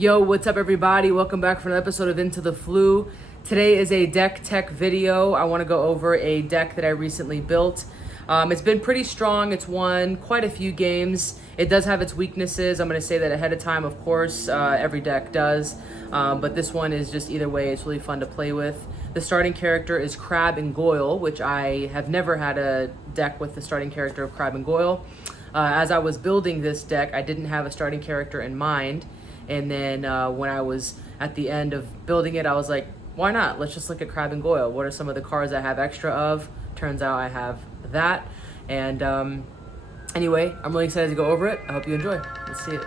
Yo, what's up everybody? Welcome back for another episode of Into the Flu. Today is a deck tech video. I want to go over a deck that I recently built. It's been pretty strong. It's won quite a few games. It does have its weaknesses. I'm going to say that ahead of time, of course. Every deck does. But this one is just either way, it's really fun to play with. The starting character is Crabbe and Goyle, which I have never had a deck with the starting character of Crabbe and Goyle. As I was building this deck, I didn't have a starting character in mind. And then when I was at the end of building it, I was like, why not? Let's just look at Crabbe and Goyle. What are some of the cards I have extra of? Turns out I have that. And anyway, I'm really excited to go over it. I hope you enjoy. Let's see it.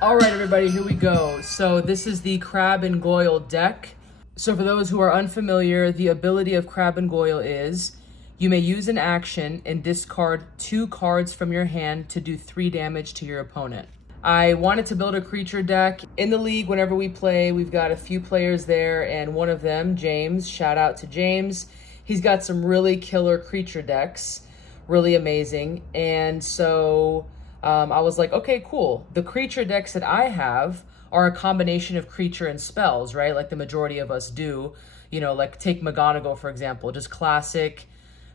All right, everybody, here we go. So this is the Crabbe and Goyle deck. So for those who are unfamiliar, the ability of Crabbe and Goyle is you may use an action and discard 2 cards from your hand to do 3 damage to your opponent. I wanted to build a creature deck. In the league, whenever we play, we've got a few players there, and one of them, James, shout out to James, he's got some really killer creature decks, really amazing. And so I was like, okay, cool. The creature decks that I have are a combination of creature and spells, right? Like the majority of us do. You know, like take McGonagall, for example, just classic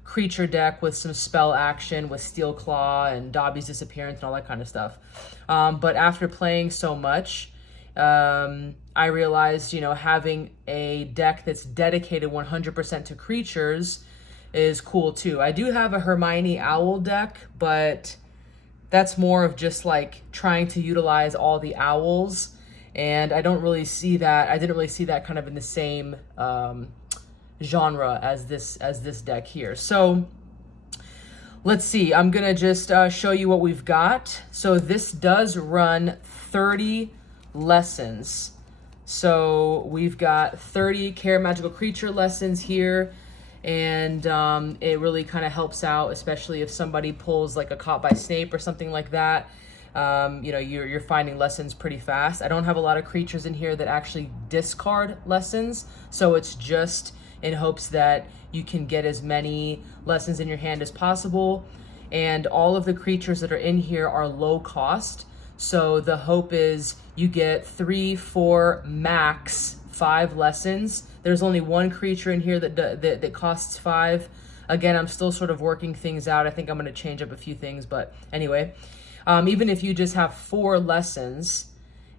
creature deck with some spell action with Steel Claw and Dobby's Disappearance and all that kind of stuff. But after playing so much, I realized, you know, having a deck that's dedicated 100% to creatures is cool too. I do have a Hermione Owl deck, but that's more of just like trying to utilize all the owls. And I don't really see that. I didn't really see that kind of in the same genre as this deck here. So let's see. I'm gonna just show you what we've got. So this does run 30 lessons. So we've got 30 Care Magical Creature lessons here. And it really kind of helps out, especially if somebody pulls like a Caught by Snape or something like that. You know, you're finding lessons pretty fast. I don't have a lot of creatures in here that actually discard lessons, so it's just in hopes that you can get as many lessons in your hand as possible. And all of the creatures that are in here are low cost, so the hope is you get 3, 4, max 5 lessons. There's only one creature in here that costs 5. Again, I'm still sort of working things out. I think I'm going to change up a few things, but anyway. Even if you just have 4 lessons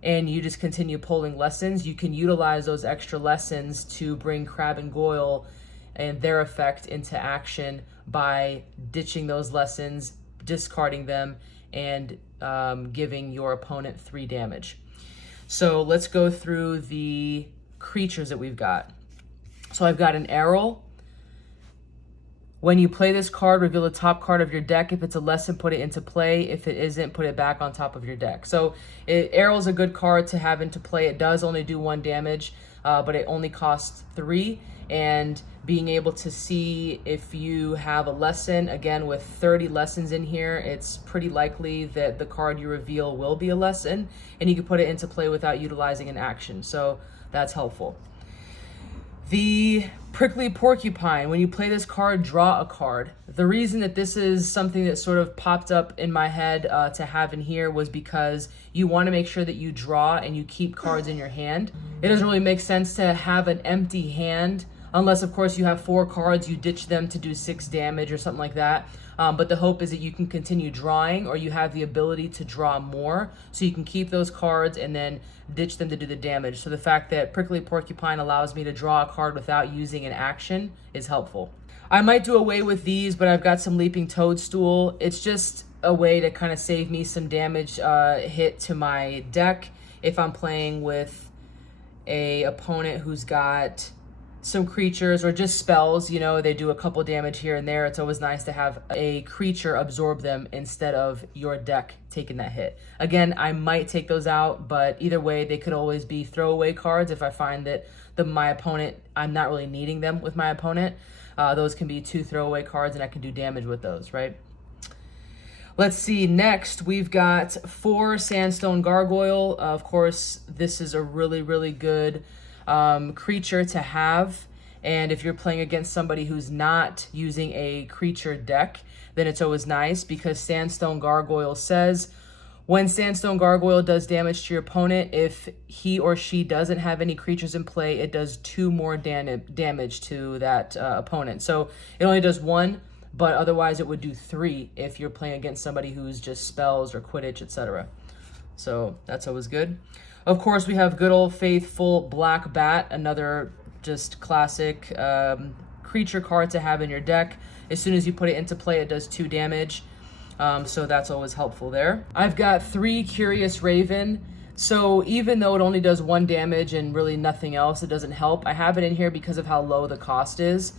and you just continue pulling lessons, you can utilize those extra lessons to bring Crabbe and Goyle and their effect into action by ditching those lessons, discarding them, and giving your opponent 3 damage. So let's go through the creatures that we've got. So I've got an Errol. When you play this card, reveal the top card of your deck. If it's a lesson, put it into play. If it isn't, put it back on top of your deck. So Errol's a good card to have into play. It does only do 1 damage, but it only costs 3. And being able to see if you have a lesson, again, with 30 lessons in here, it's pretty likely that the card you reveal will be a lesson, and you can put it into play without utilizing an action. So that's helpful. The Prickly Porcupine, when you play this card, draw a card. The reason that this is something that sort of popped up in my head to have in here was because you want to make sure that you draw and you keep cards in your hand. It doesn't really make sense to have an empty hand, unless of course you have 4 cards, you ditch them to do 6 damage or something like that. But the hope is that you can continue drawing, or you have the ability to draw more, so you can keep those cards and then ditch them to do the damage. So the fact that Prickly Porcupine allows me to draw a card without using an action is helpful. I might do away with these, but I've got some Leaping Toadstool. It's just a way to kind of save me some damage hit to my deck if I'm playing with a opponent who's got some creatures or just spells. You know, they do a couple damage here and there. It's always nice to have a creature absorb them instead of your deck taking that hit. Again, I might take those out, but either way, they could always be throwaway cards if I find that my opponent, I'm not really needing them with my opponent. Those can be 2 throwaway cards and I can do damage with those, right? Let's see, next we've got 4 Sandstone Gargoyle. Of course, this is a really, really good creature to have. And if you're playing against somebody who's not using a creature deck, then it's always nice, because Sandstone Gargoyle says, when Sandstone Gargoyle does damage to your opponent, if he or she doesn't have any creatures in play, it does 2 more damage to that opponent. So it only does 1, but otherwise it would do 3 if you're playing against somebody who's just spells or Quidditch, etc. So that's always good. Of course, we have good old faithful Black Bat, another just classic creature card to have in your deck. As soon as you put it into play, it does 2 damage. So that's always helpful there. I've got 3 Curious Raven. So even though it only does 1 damage and really nothing else, it doesn't help. I have it in here because of how low the cost is.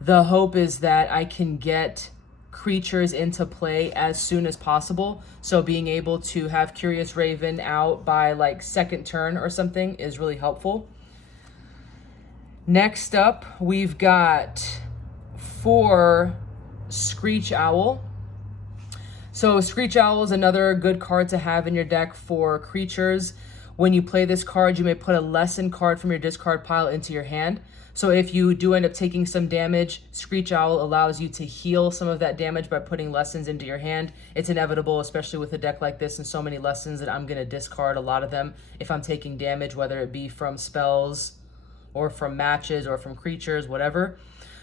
The hope is that I can get creatures into play as soon as possible. So being able to have Curious Raven out by like 2nd turn or something is really helpful. Next up, we've got 4 Screech Owl. So Screech Owl is another good card to have in your deck for creatures. When you play this card, you may put a lesson card from your discard pile into your hand. So if you do end up taking some damage, Screech Owl allows you to heal some of that damage by putting lessons into your hand. It's inevitable, especially with a deck like this and so many lessons, that I'm going to discard a lot of them if I'm taking damage, whether it be from spells or from matches or from creatures, whatever.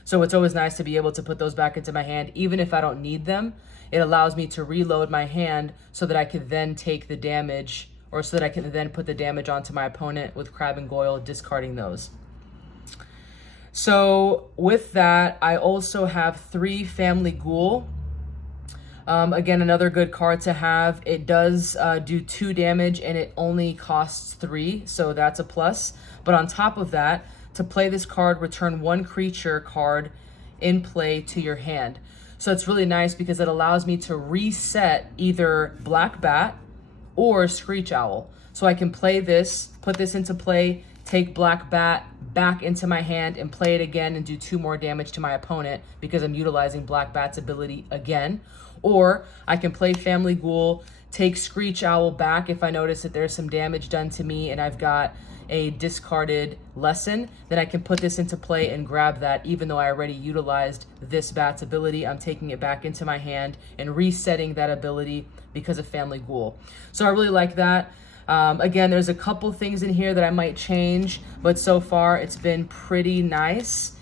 So it's always nice to be able to put those back into my hand, even if I don't need them. It allows me to reload my hand so that I could then take the damage, or so that I can then put the damage onto my opponent with Crabbe and Goyle, discarding those. So with that, I also have 3 Family Ghoul. Again, another good card to have. It does do 2 damage and it only costs 3, so that's a plus. But on top of that, to play this card, return 1 creature card in play to your hand. So it's really nice because it allows me to reset either Black Bat or Screech Owl. So I can play this, put this into play, take Black Bat back into my hand and play it again and do 2 more damage to my opponent because I'm utilizing Black Bat's ability again. Or I can play Family Ghoul, take Screech Owl back if I notice that there's some damage done to me and I've got a discarded lesson, then I can put this into play and grab that. Even though I already utilized this bat's ability, I'm taking it back into my hand and resetting that ability because of Family Ghoul. So I really like that. Again, there's a couple things in here that I might change, but so far it's been pretty nice.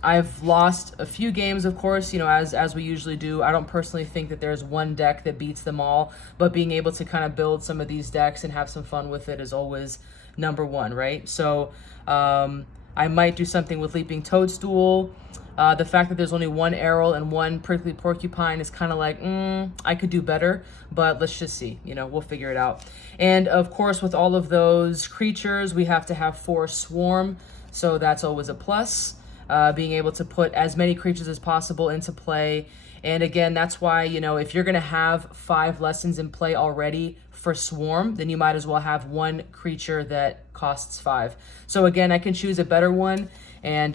I've lost a few games, of course, you know, as we usually do. I don't personally think that there's one deck that beats them all, but being able to kind of build some of these decks and have some fun with it is always number one, right? So I might do something with Leaping Toadstool. The fact that there's only 1 Arrow and 1 Prickly Porcupine is kind of like, I could do better, but let's just see, you know, we'll figure it out. And of course, with all of those creatures, we have to have 4 Swarm, so that's always a plus. Being able to put as many creatures as possible into play. And again, that's why, you know, if you're going to have 5 lessons in play already for Swarm, then you might as well have 1 creature that costs 5. So again, I can choose a better one, and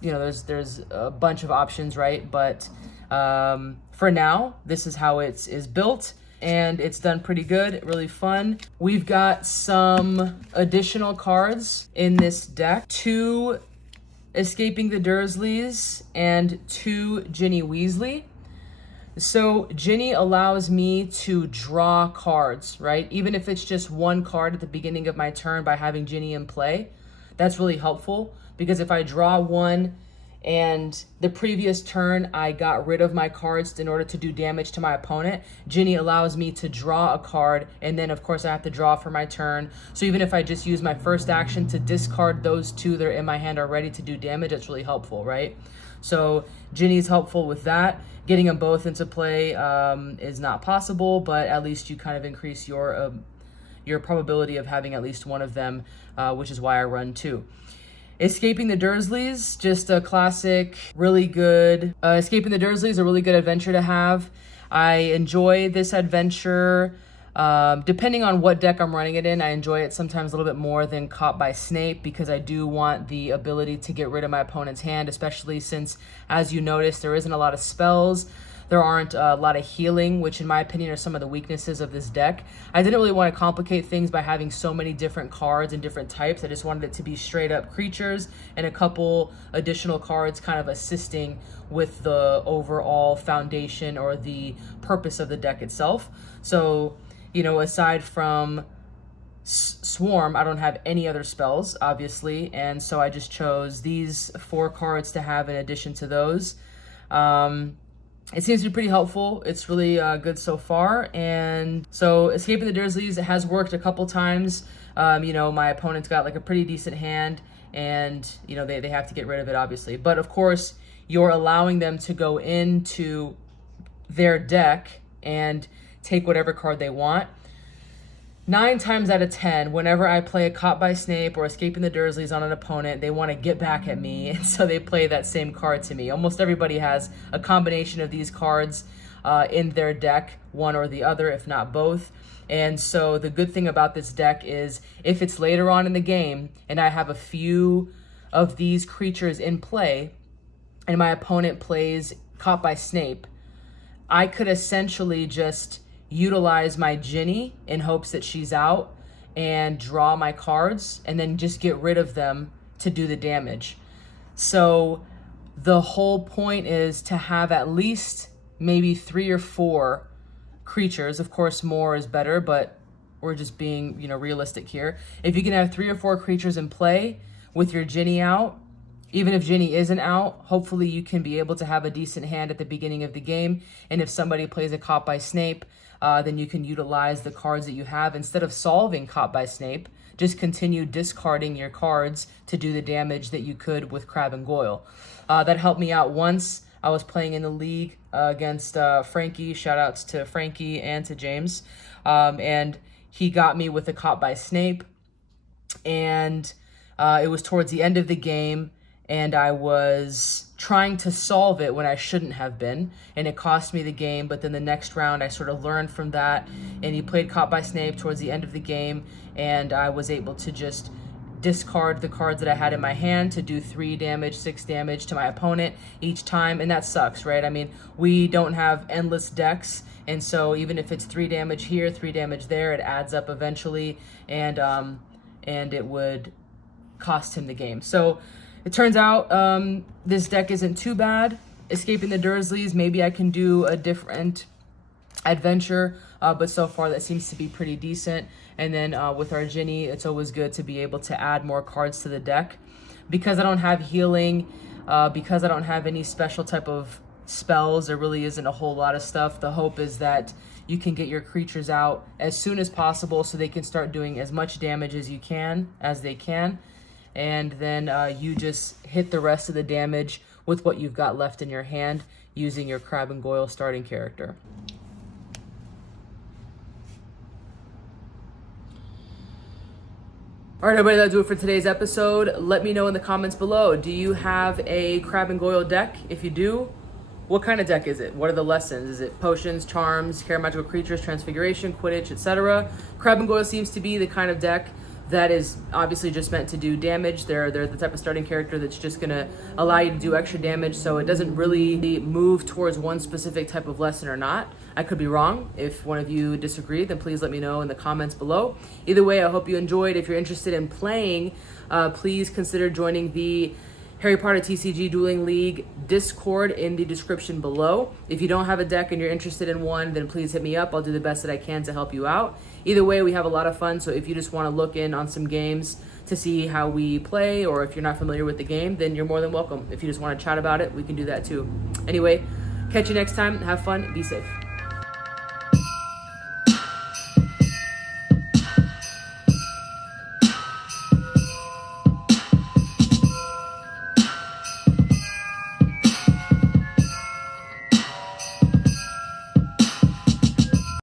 you know, there's a bunch of options, right? But for now, this is how it is built, and it's done pretty good, really fun. We've got some additional cards in this deck: 2 Escaping the Dursleys and 2 Ginny Weasley. So Ginny allows me to draw cards, right? Even if it's just 1 card at the beginning of my turn by having Ginny in play, that's really helpful, because if I draw 1 and the previous turn I got rid of my cards in order to do damage to my opponent, Ginny allows me to draw a card, and then of course I have to draw for my turn. So even if I just use my first action to discard those 2 that are in my hand already to do damage, that's really helpful, right? So Ginny's helpful with that. Getting them both into play is not possible, but at least you kind of increase your probability of having at least one of them, which is why I run 2. Escaping the Dursleys, just a classic, really good. Escaping the Dursleys, a really good adventure to have. I enjoy this adventure. Depending on what deck I'm running it in, I enjoy it sometimes a little bit more than Caught by Snape, because I do want the ability to get rid of my opponent's hand, especially since, as you notice, there isn't a lot of spells. There aren't a lot of healing, which in my opinion are some of the weaknesses of this deck. I didn't really want to complicate things by having so many different cards and different types. I just wanted it to be straight up creatures and a couple additional cards kind of assisting with the overall foundation or the purpose of the deck itself. So, you know, aside from Swarm, I don't have any other spells, obviously, and so I just chose these 4 cards to have in addition to those. It seems to be pretty helpful. It's really good so far, and so Escaping the Dursleys, it has worked a couple times. You know, my opponent's got like a pretty decent hand, and you know, they have to get rid of it, obviously. But of course, you're allowing them to go into their deck and take whatever card they want. 9 times out of 10, whenever I play a Caught by Snape or Escaping the Dursleys on an opponent, they want to get back at me, and so they play that same card to me. Almost everybody has a combination of these cards in their deck, one or the other, if not both. And so the good thing about this deck is if it's later on in the game and I have a few of these creatures in play and my opponent plays Caught by Snape, I could essentially just utilize my Ginny in hopes that she's out and draw my cards and then just get rid of them to do the damage. So the whole point is to have at least maybe 3 or 4 creatures. Of course, more is better, but we're just being, you know, realistic here. If you can have 3 or 4 creatures in play with your Ginny out, even if Ginny isn't out, hopefully you can be able to have a decent hand at the beginning of the game. And if somebody plays a Caught by Snape, then you can utilize the cards that you have. Instead of solving Caught by Snape, just continue discarding your cards to do the damage that you could with Crabbe and Goyle. That helped me out once. I was playing in the league against Frankie. Shout outs to Frankie and to James. And he got me with a Caught by Snape. And it was towards the end of the game, and I was trying to solve it when I shouldn't have been, and it cost me the game. But then the next round I sort of learned from that, and he played Caught by Snape towards the end of the game, and I was able to just discard the cards that I had in my hand to do 3 damage, 6 damage to my opponent each time. And that sucks, right? I mean, we don't have endless decks, and so even if it's 3 damage here, 3 damage there, it adds up eventually, and it would cost him the game. So it turns out this deck isn't too bad. Escaping the Dursleys, maybe I can do a different adventure, but so far that seems to be pretty decent. And then with our Ginny, it's always good to be able to add more cards to the deck. Because I don't have healing, because I don't have any special type of spells, there really isn't a whole lot of stuff. The hope is that you can get your creatures out as soon as possible so they can start doing as much damage as they can. And then you just hit the rest of the damage with what you've got left in your hand using your Crabbe and Goyle starting character. All right, everybody, that'll do it for today's episode. Let me know in the comments below, do you have a Crabbe and Goyle deck? If you do, what kind of deck is it? What are the lessons? Is it potions, charms, care magical creatures, transfiguration, Quidditch, etc.? Crabbe and Goyle seems to be the kind of deck that is obviously just meant to do damage. They're the type of starting character that's just going to allow you to do extra damage, so it doesn't really move towards one specific type of lesson or not. I could be wrong. If one of you disagree, then please let me know in the comments below. Either way, I hope you enjoyed. If you're interested in playing, please consider joining the Harry Potter TCG Dueling League Discord in the description below. If you don't have a deck and you're interested in one, then please hit me up. I'll do the best that I can to help you out. Either way, we have a lot of fun, so if you just want to look in on some games to see how we play, or if you're not familiar with the game, then you're more than welcome. If you just want to chat about it, we can do that too. Anyway, catch you next time. Have fun. Be safe.